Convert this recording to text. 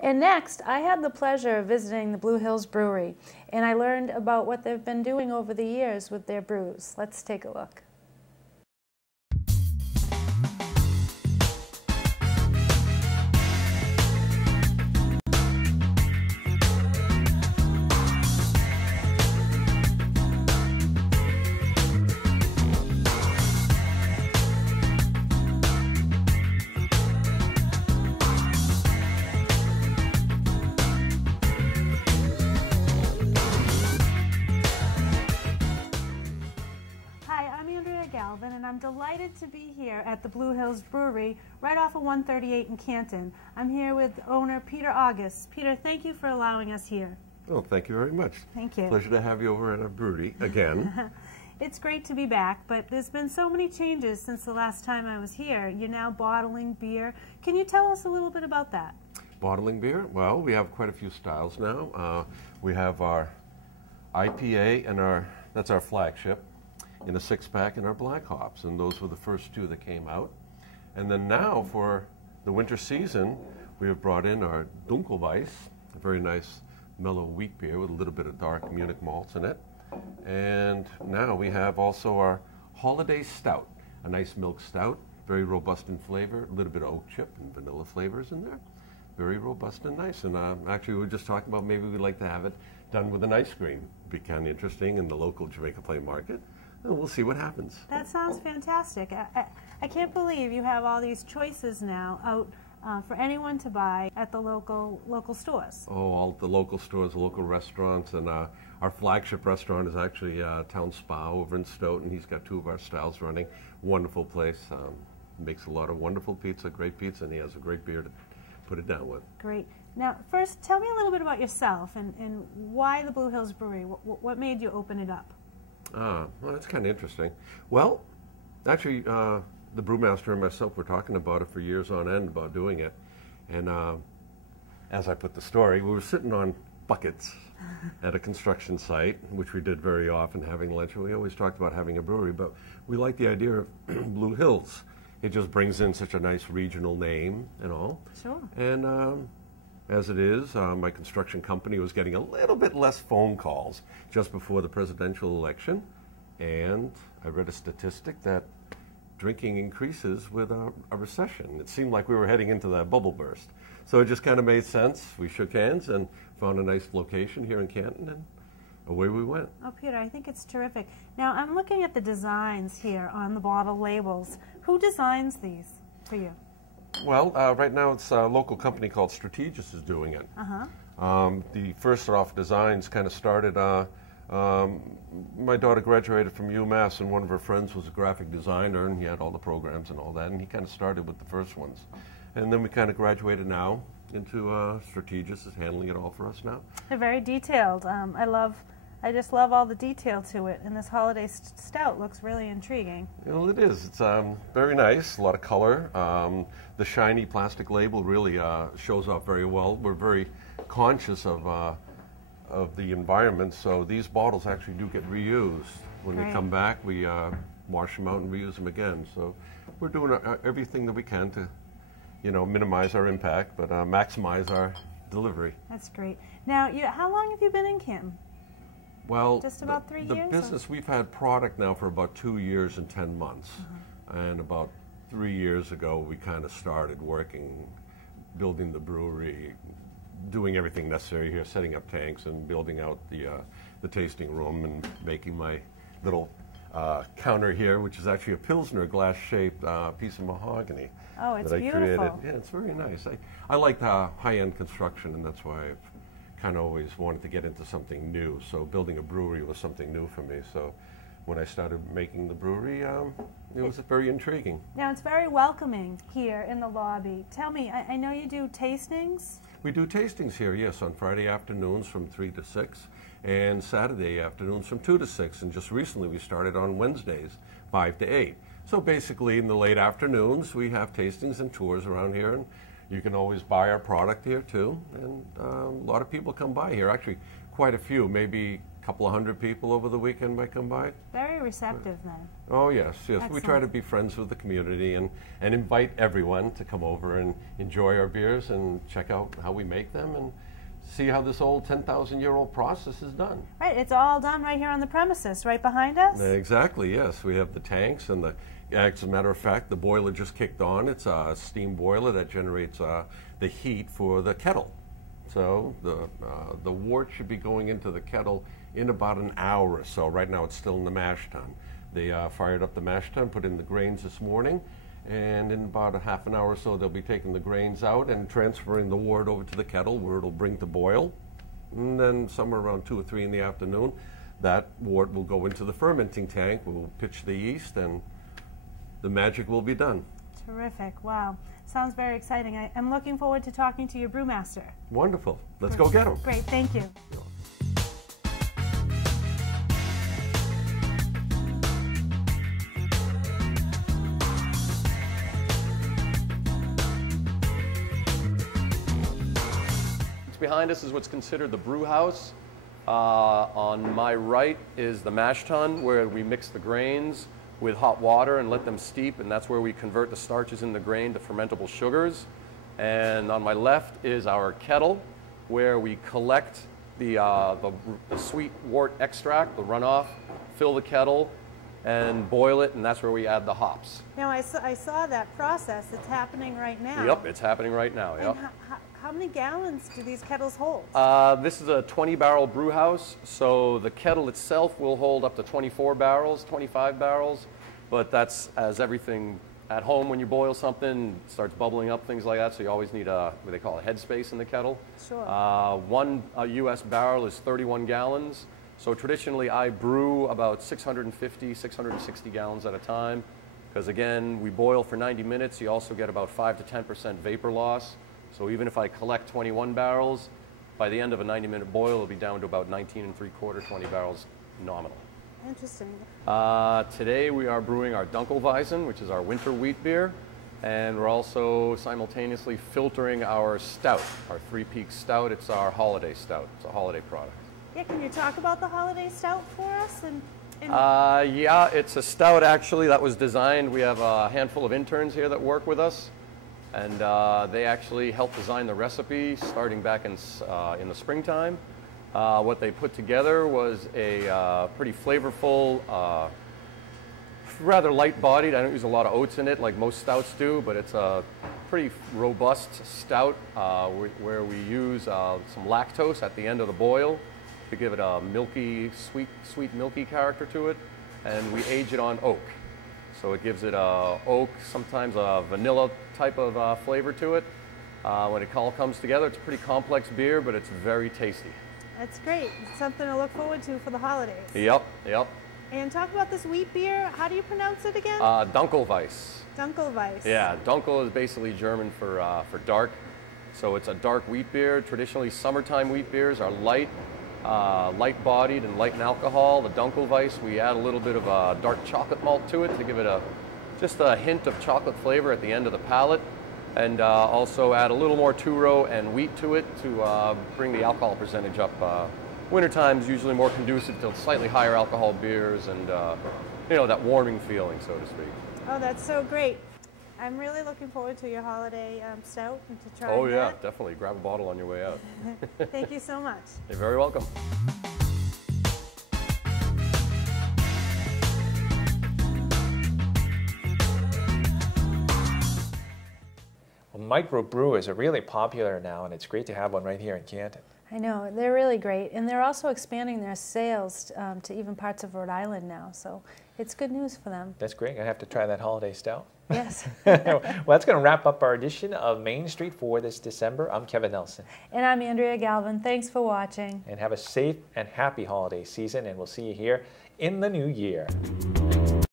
And next, I had the pleasure of visiting the Blue Hills Brewery, and I learned about what they've been doing over the years with their brews. Let's take a look. I'm Andrea Galvin, and I'm delighted to be here at the Blue Hills Brewery right off of 138 in Canton. I'm here with owner Peter Augis. Peter, thank you for allowing us here. Oh, thank you very much. Thank you. Pleasure to have you over at our brewery again. It's great to be back, but there's been so many changes since the last time I was here. You're now bottling beer. Can you tell us a little bit about that? Bottling beer? Well, we have quite a few styles now. We have our IPA and that's our flagship, in a six-pack, and our black hops, and those were the first two that came out. And then now for the winter season, we have brought in our Dunkelweiss, a very nice mellow wheat beer with a little bit of dark Munich malts in it. And now we have also our Holiday Stout, a nice milk stout, very robust in flavor, a little bit of oak chip and vanilla flavors in there. Very robust and nice. And actually we were just talking about maybe we'd like to have it done with an ice cream. It'd be kind of interesting in the local Jamaica Plain market. And we'll see what happens. That sounds fantastic. I can't believe you have all these choices now out for anyone to buy at the local stores. Oh, all the local stores, local restaurants, and our flagship restaurant is actually Town Spa over in Stoughton. He's got two of our styles running. Wonderful place. Makes a lot of wonderful pizza, great pizza, and he has a great beer to put it down with. Great. Now, first, tell me a little bit about yourself and why the Blue Hills Brewery. What made you open it up? Well, that's kind of interesting. Well, actually, the brewmaster and myself were talking about it for years on end about doing it. And as I put the story, we were sitting on buckets at a construction site, which we did very often, having lunch. And we always talked about having a brewery, but we like the idea of Blue Hills. It just brings in such a nice regional name and all. Sure. And as it is, my construction company was getting a little bit less phone calls just before the presidential election, and I read a statistic that drinking increases with a recession. It seemed like we were heading into that bubble burst. So it just kind of made sense. We shook hands and found a nice location here in Canton, and away we went. Oh, Peter, I think it's terrific. Now, I'm looking at the designs here on the bottle labels. Who designs these for you? Well, right now it's a local company called Strategis is doing it. The first off designs kind of started, my daughter graduated from UMass, and one of her friends was a graphic designer, and he had all the programs and all that, and he kind of started with the first ones. And then we kind of graduated now into Strategis is handling it all for us now. They're very detailed. I just love all the detail to it, and this holiday stout looks really intriguing. Well, it is. It's very nice, a lot of color. The shiny plastic label really shows off very well. We're very conscious of the environment, so these bottles actually do get reused. When they come back, we wash them out and reuse them again. So we're doing everything that we can to, minimize our impact, but maximize our delivery. That's great. Now, how long have you been in Canton? Well, just about 3 years? The business, we've had product now for about 2 years and 10 months. And about 3 years ago, we kind of started working, building the brewery, doing everything necessary here, setting up tanks and building out the tasting room and making my little counter here, which is actually a Pilsner glass-shaped piece of mahogany. Oh, it's that beautiful. I created. Yeah, it's very nice. I like the high-end construction, and that's why I've kind of always wanted to get into something new. So building a brewery was something new for me. So when I started making the brewery, it was very intriguing. Now, it's very welcoming here in the lobby. Tell me, I know you do tastings? We do tastings here, yes, on Friday afternoons from 3 to 6, and Saturday afternoons from 2 to 6. And just recently we started on Wednesdays, 5 to 8. So basically in the late afternoons we have tastings and tours around here, and you can always buy our product here too. And a lot of people come by here. Actually, quite a few, maybe a couple of hundred people over the weekend might come by. Very receptive then. Oh yes, yes. Excellent. We try to be friends with the community and invite everyone to come over and enjoy our beers and check out how we make them and see how this old 10,000-year-old process is done. Right, it's all done right here on the premises, right behind us? Exactly, yes. We have the tanks and as a matter of fact, the boiler just kicked on. It's a steam boiler that generates the heat for the kettle. So the wort should be going into the kettle in about an hour or so. Right now it's still in the mash tun. They fired up the mash tun, put in the grains this morning, and in about a half an hour or so they'll be taking the grains out and transferring the wort over to the kettle where it'll bring to boil. And then somewhere around 2 or 3 in the afternoon, that wort will go into the fermenting tank. We'll pitch the yeast and the magic will be done. Terrific. Wow. Sounds very exciting. I'm looking forward to talking to your brewmaster. Wonderful. Let's go get him. Great. Thank you. Behind us is what's considered the brew house. On my right is the mash tun where we mix the grains with hot water and let them steep, and that's where we convert the starches in the grain to fermentable sugars. And on my left is our kettle where we collect the sweet wort extract, the runoff, fill the kettle and boil it, and that's where we add the hops. Now I saw that process. It's happening right now. Yep, it's happening right now. Yep. And how many gallons do these kettles hold? This is a 20-barrel brew house, so the kettle itself will hold up to 24 barrels, 25 barrels, but that's as everything at home when you boil something, it starts bubbling up, things like that, so you always need what they call a headspace in the kettle. Sure. One U.S. barrel is 31 gallons, so traditionally I brew about 650, 660 gallons at a time, because again, we boil for 90 minutes, you also get about 5 to 10% vapor loss. So even if I collect 21 barrels, by the end of a 90-minute boil, it'll be down to about 19 3/4, 20 barrels nominal. Interesting. Today we are brewing our Dunkelweizen, which is our winter wheat beer, and we're also simultaneously filtering our stout, our Three Peaks Stout. It's our holiday stout. It's a holiday product. Yeah, can you talk about the holiday stout for us? Yeah, it's a stout actually that was designed. We have a handful of interns here that work with us. And they actually helped design the recipe starting back in the springtime. What they put together was a pretty flavorful, rather light-bodied. I don't use a lot of oats in it like most stouts do, but it's a pretty robust stout where we use some lactose at the end of the boil to give it a milky, sweet milky character to it. And we age it on oak. So it gives it a oak, sometimes a vanilla type of flavor to it. When it all comes together, it's a pretty complex beer, but it's very tasty. That's great. It's something to look forward to for the holidays. Yep, yep. And talk about this wheat beer. How do you pronounce it again? Dunkelweiss. Dunkelweiss. Yeah, Dunkel is basically German for dark. So it's a dark wheat beer. Traditionally, summertime wheat beers are light. Light-bodied and light in alcohol. The Dunkelweiss, we add a little bit of dark chocolate malt to it to give it just a hint of chocolate flavor at the end of the palate, and also add a little more two-row and wheat to it to bring the alcohol percentage up. Wintertime is usually more conducive to slightly higher alcohol beers and that warming feeling, so to speak. Oh, that's so great. I'm really looking forward to your holiday stout and to try Oh yeah, that. definitely. Grab a bottle on your way out. Thank you so much. You're very welcome. Well, microbrewers are really popular now, and it's great to have one right here in Canton. I know, they're really great. And they're also expanding their sales to even parts of Rhode Island now. So it's good news for them. That's great. I have to try that holiday stout. Yes. Well, that's going to wrap up our edition of Main Street for this December. I'm Kevin Nelson. And I'm Andrea Galvin. Thanks for watching. And have a safe and happy holiday season, and we'll see you here in the new year.